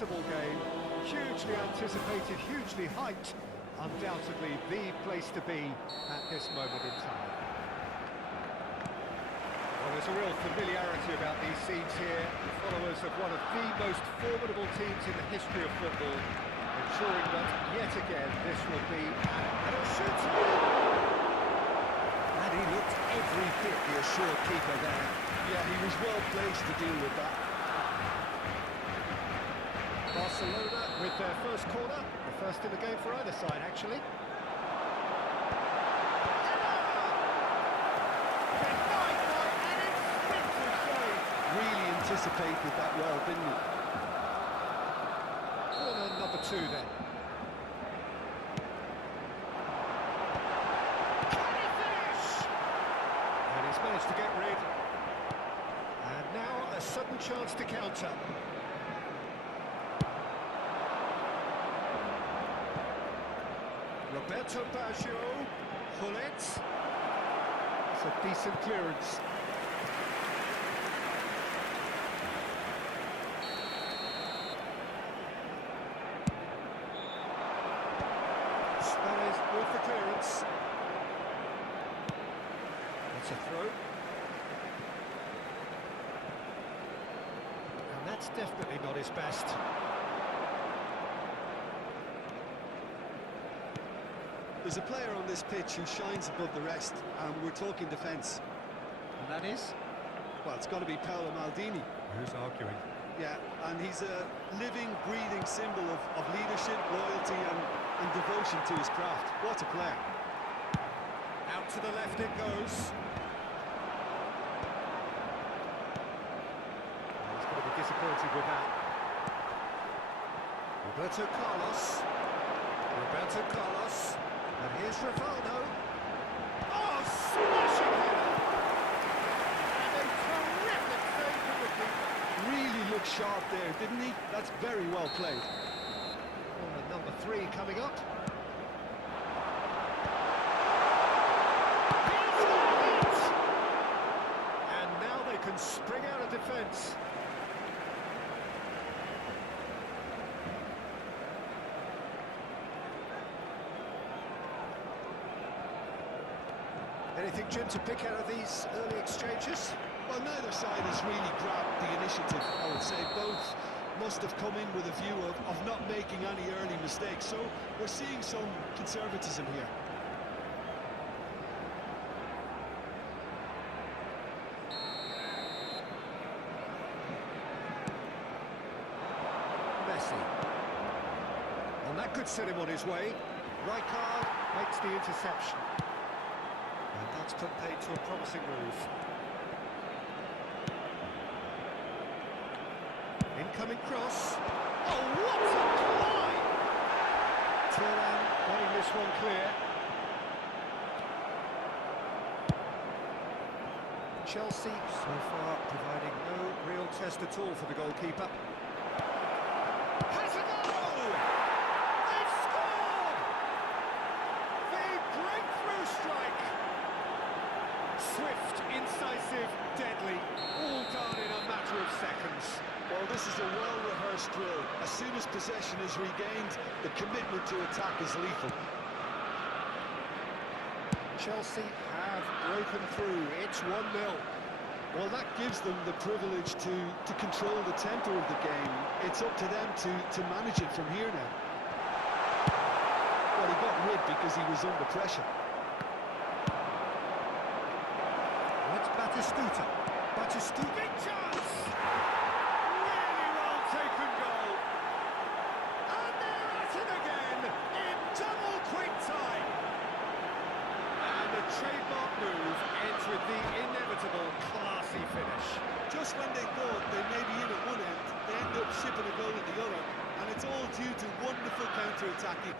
sensible game, hugely anticipated, hugely hyped. Undoubtedly the place to be at this moment in time. Well, there's a real familiarity about these scenes here. The followers of one of the most formidable teams in the history of football, ensuring that yet again this will be an assured. And he looked every bit the assured keeper there. Yeah, he was well placed to deal with that. Barcelona with their first corner, the first in the game for either side, actually. Really anticipated that well, didn't he? Corner number 2 then. Can he finish? And he's managed to get rid. And now a sudden chance to counter. Roberto Baggio, Hullet. It's a decent clearance. Suarez with the clearance. That's a throw. And that's definitely not his best. There's a player on this pitch who shines above the rest, and we're talking defence. And that is? Well, it's got to be Paolo Maldini. Who's arguing? Yeah, and he's a living, breathing symbol of leadership, loyalty and devotion to his craft. What a player. Out to the left it goes. He's going to be disappointed with that. Roberto Carlos. Roberto Carlos. And here's Rivaldo. Oh, smashing header! And a terrific save from the keeper. Really looked sharp there, didn't he? That's very well played. Corner number 3 coming up. He's got it! And now they can spring out of defence. Anything, Jim, to pick out of these early exchanges? Well, neither side has really grabbed the initiative, I would say. Both must have come in with a view of not making any early mistakes, so we're seeing some conservatism here. Messi. And that could set him on his way. Rijkaard makes the interception. And that's put paid to a promising move. Incoming cross. Oh, what a climb! Turan getting this one clear. Chelsea so far providing no real test at all for the goalkeeper. Has a goal! They've scored! The breakthrough strike! Swift, incisive, deadly, all done in a matter of seconds. Well, this is a well-rehearsed drill. As soon as possession is regained, the commitment to attack is lethal. Chelsea have broken through. It's 1-0. Well, that gives them the privilege to control the tempo of the game. It's up to them to manage it from here now. Well, he got rid because he was under pressure. It's Batistuta. Batistuta. Big chance! Really well taken goal. And they're at it again in double quick time. And the trademark move ends with the inevitable classy finish. Just when they thought they may be in at one end, they end up shipping a goal at the other. And it's all due to wonderful counter-attacking.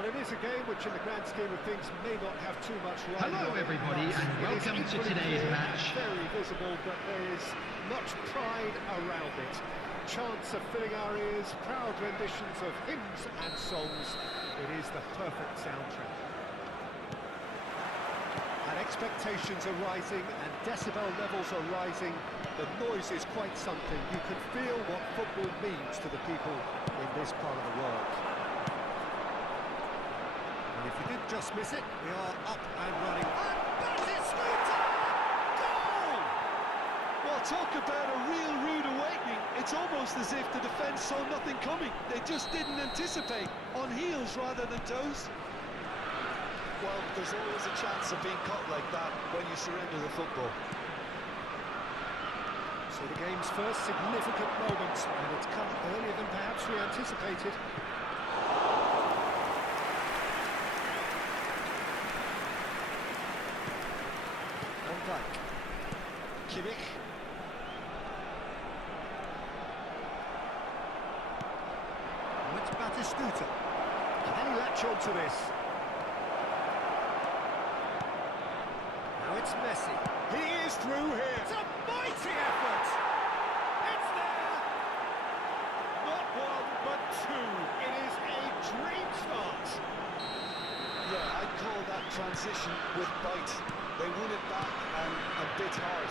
Well, it is a game which, in the grand scheme of things, may not have too much riding Hello on it, everybody but and welcome to today's match. Very visible, but there is much pride around it. Chants of filling our ears, proud renditions of hymns and songs. It is the perfect soundtrack. And expectations are rising, and decibel levels are rising. The noise is quite something. You can feel what football means to the people in this part of the world. And if you did just miss it, we are up and running. And Battistuta! Goal! Well, talk about a real rude awakening. It's almost as if the defence saw nothing coming. They just didn't anticipate, on heels rather than toes. Well, there's always a chance of being caught like that when you surrender the football. So the game's first significant moment, and it's come earlier than perhaps we anticipated. Van Dijk. Kimmich. Now it's Battistuta. Can he latch on to this? Now it's Messi. He is through here. It's a mighty effort. It's there. Not one, but two. It is a dream start. Yeah, I'd call that transition with bite. They won it back and a bit hard.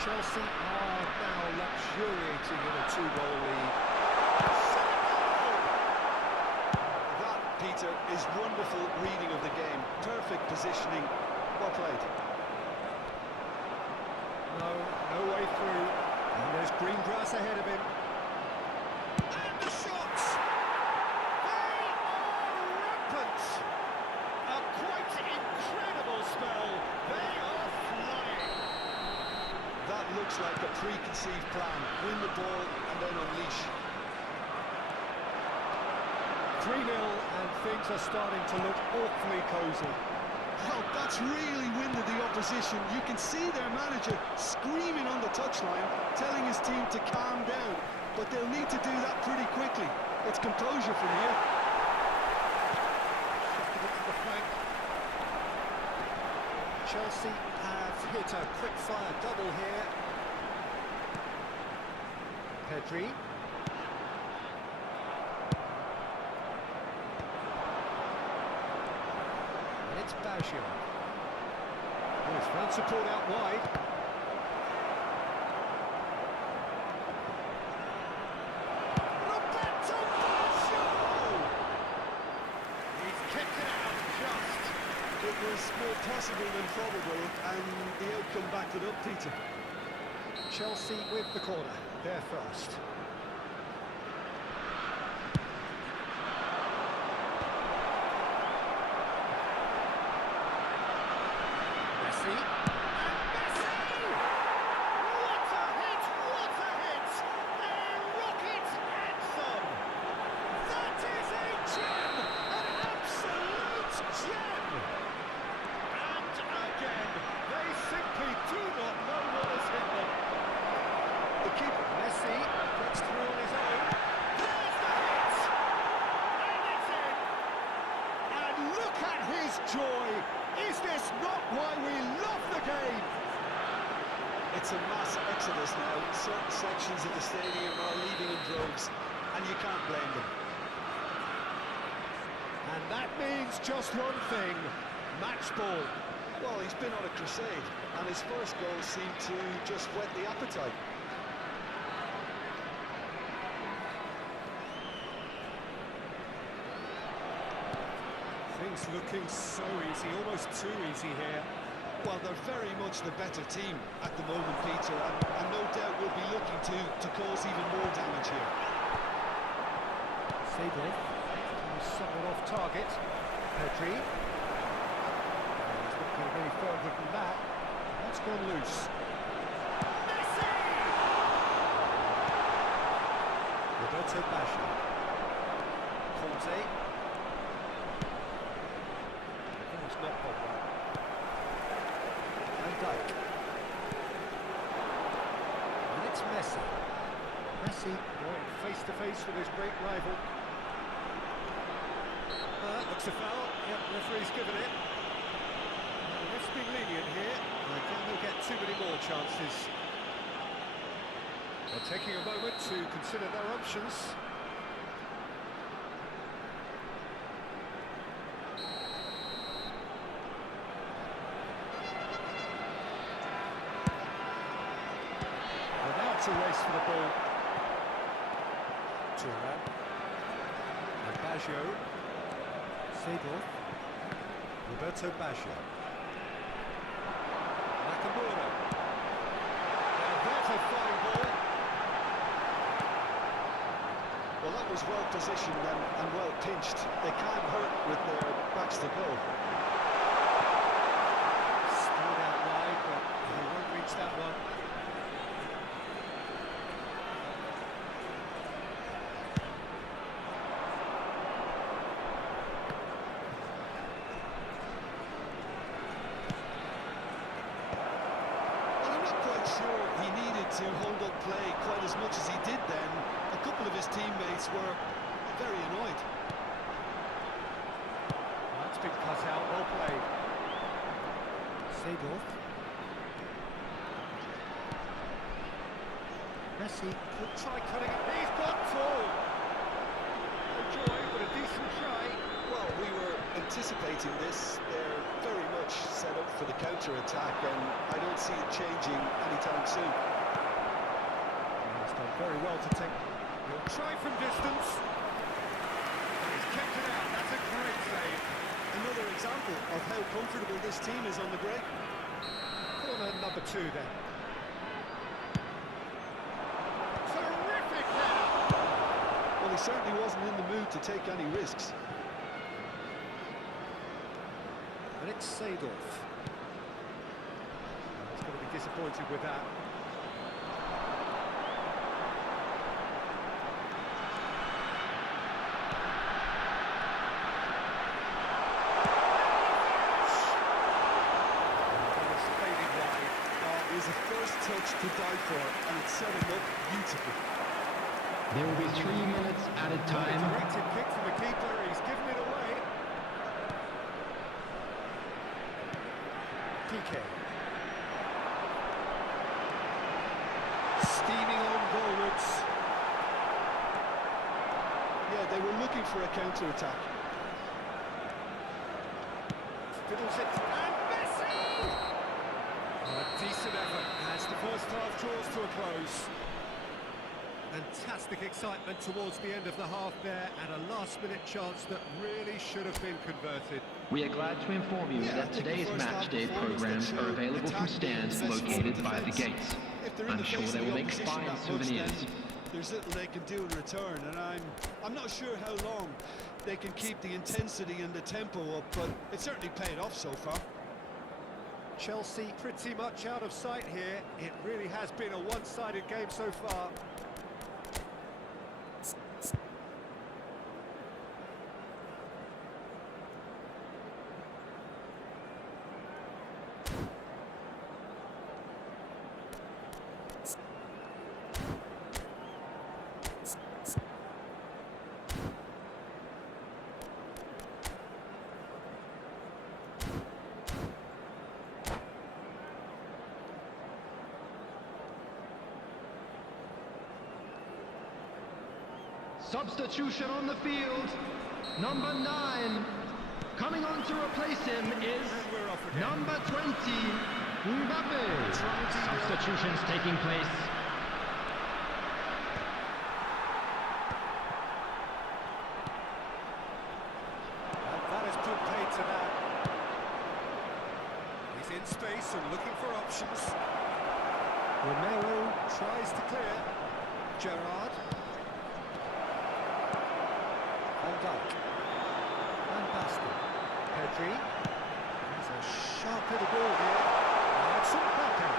Chelsea are now luxuriating in a two-goal lead. That, Peter, is wonderful reading of the game. Perfect positioning. Well played. No way through. And there's green grass ahead of him. And the shots! They are rampant! A quite incredible spell. They are flying. That looks like a preconceived plan. Win the ball and then unleash. 3-0 and things are starting to look awfully cosy. Well, that's really winded the opposition. You can see their manager screaming on the touchline, telling his team to calm down. But they'll need to do that pretty quickly. It's composure from here. Shifted it to the flank. Chelsea have hit a quick-fire double here. Pedri. And it's Baggio. Oh, it's found support out wide. Roberto Baggio! He's kicked it out just. It was more possible than probable, and the outcome backed it up, Peter. Chelsea with the corner, they're first. Messi. And Messi! What a hit! What a hit! keeper. Messi gets through on his own. There's the hit! And it's in! And look at his joy! Is this not why we love the game? It's a mass exodus now. Certain sections of the stadium are leaving in droves, and you can't blame them. And that means just one thing, match ball. Well, he's been on a crusade, and his first goal seemed to just whet the appetite. Things looking so easy, almost too easy here. Well, they're very much the better team at the moment, Peter, and no doubt will be looking to cause even more damage here. Seedorf, somewhat off target. Pedri. He's not going to go any further than that. That's gone loose. Messi! Roberto Baggio. Conte. It's not Pogba. Van Dijk. And it's Messi. Messi going face to face with his great rival. Looks a foul. Yep, the referee's given it. The ref's been lenient here. I think they'll get too many more chances. They're taking a moment to consider their options. Well, now it's a race for the ball. Thuram. And Baggio. Seedorf. Roberto Baggio. Nakamura. Now there's a fine ball. Well, that was well positioned and well pinched. They can't hurt with their backs to goal. Still out wide, but he won't reach that one. Sure, he needed to hold up play quite as much as he did then. A couple of his teammates were very annoyed. That's been cut out, well played. Seedorf. Messi could try cutting it. He's gone tall. No joy, but a decent try. Well, we were anticipating this. They're very much set up for the counter-attack, and I don't see it changing anytime soon. He's done very well to take. He'll try from distance. He's kept it out. That's a great save. Another example of how comfortable this team is on the break. Corner number 2 then. Terrific header. Well, he certainly wasn't in the mood to take any risks. And it's Seedorf. He's going to be disappointed with that. And it's fading wide. It was a first touch to die for, and it set him up beautifully. There will be 3 minutes added time. Directed kick from the keeper. He's given it away. PK. Steaming on goalwards. Yeah, they were looking for a counter-attack. Fiddles it, and Messi! A decent effort as the first half draws to a close. Fantastic excitement towards the end of the half there, and a last-minute chance that really should have been converted. We are glad to inform you that today's match day programs are available from stands located by the gates. I'm sure they will make fine souvenirs. There's little they can do in return, and I'm not sure how long they can keep the intensity and the tempo up, but it's certainly paid off so far. Chelsea pretty much out of sight here. It really has been a one-sided game so far. Substitution on the field. Number 9. Coming on to replace him is number 20, Mbappe. Substitutions taking place. And that has put paid to that. He's in space and looking for options. Romero tries to clear. Gerrard. Van Dijk. Van Basten. Pedri. There's a sharp little ball here. And it's Mbappe.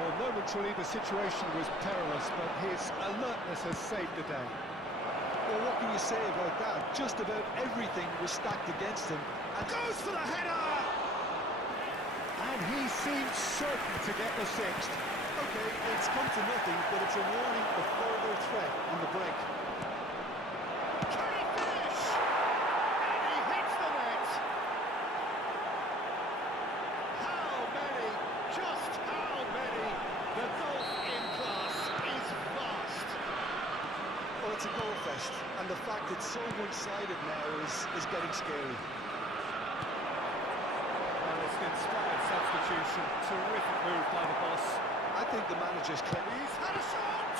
Well, momentarily the situation was perilous, but his alertness has saved the day. Well, what can you say about that? Just about everything was stacked against him. And goes for the header! And he seems certain to get the sixth. Okay, it's come to nothing, but it's a warning of further threat on the break. Can he finish? And he hits the net! How many? Just how many? The golf in class is vast. Well, it's a goal fest, and the fact it's so one-sided now is getting scary. Well, it's an inspired substitution. Terrific move by the boss. I think the manager's clever. He's had a shot!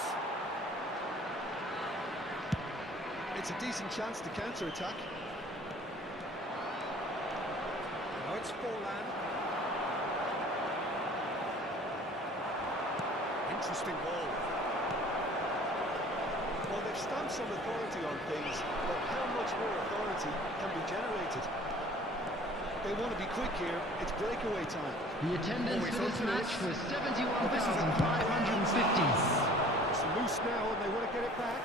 It's a decent chance to counter-attack. Now it's Forlan. Interesting ball. Well, they've stamped some authority on things, but how much more authority can be generated? They want to be quick here. It's breakaway time. The attendance for this match was 71,550. It's loose now and they want to get it back.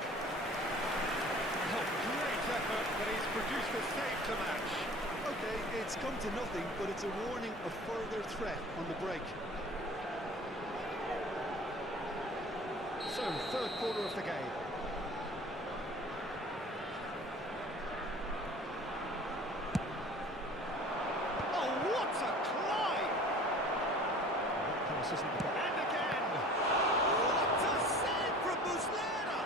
Oh, great effort, but he's produced a save to match. Okay, it's come to nothing, but it's a warning of further threat on the break. So, third quarter of the game. Oh, what a climb! That pass isn't the ball. And again! What a save from Muslera!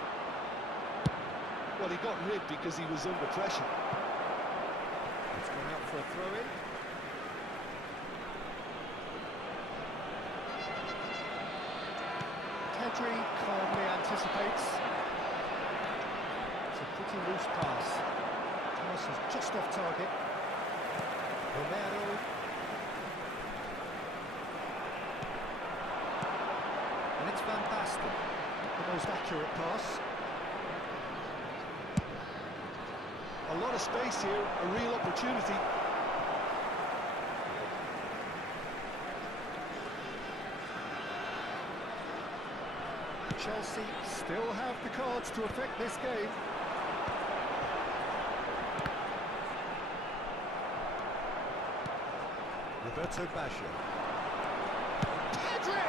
Well, he got ripped because he was under pressure. It's gone out for a throw-in. Pedri calmly anticipates. It's a pretty loose pass. Pass is just off target. Romero. And it's Van Basten. The most accurate pass. A lot of space here, a real opportunity. Chelsea still have the cards to affect this game. Roberto Baggio. Pedri!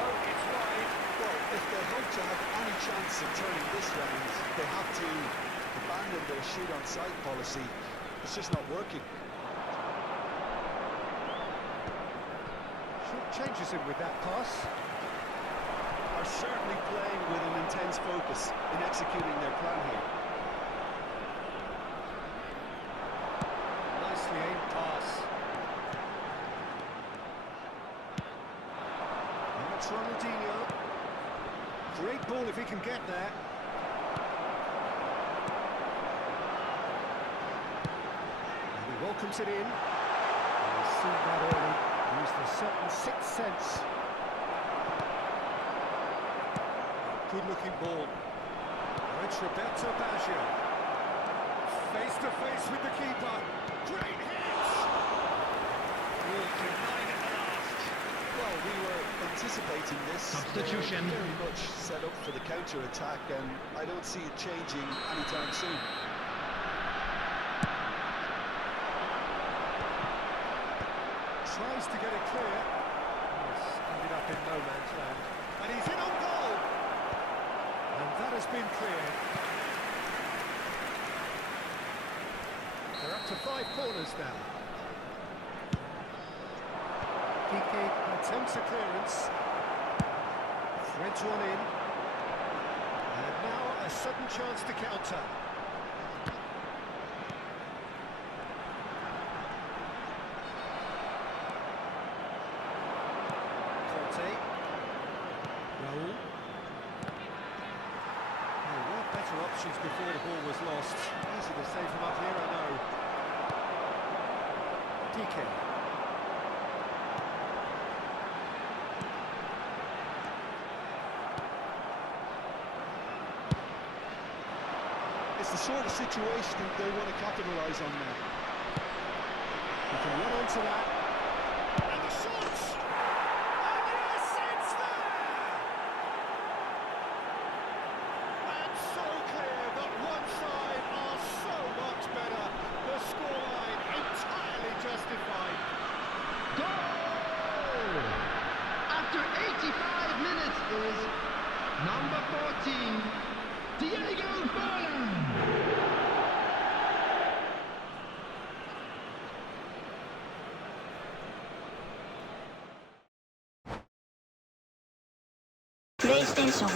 Oh, it's wide. Well, if they hope to have any chance of turning this round, they have to abandon their shoot-on-sight policy. It's just not working. Short changes him with that pass. Are certainly playing with an intense focus in executing their plan here. Nicely aimed pass. And it's Ronaldinho. Great ball if he can get there. And he welcomes it in. And he's seen that early. Used a certain sixth sense. Good-looking ball. Now it's Roberto Baggio. Face to face with the keeper. Great hit! Will denied at last. Well, we were anticipating this. Substitution. They're very much set up for the counter-attack, and I don't see it changing anytime soon. Tries to get it clear. Yes, ended up in no man's land. And he's in on goal! And that has been cleared. They're up to 5 corners now. Kike attempts a clearance. Threads one in. Now a sudden chance to counter. Conte. Raul. There were better options before the ball was lost. Easy to save from up here, I know. DK. It's the sort of situation they want to capitalise on now. You can run onto that. And the shot! And yes, it's there! And so clear that one side are so much better. The scoreline entirely justified. Goal! After 85 minutes is number 14, Diego Forlan. PlayStation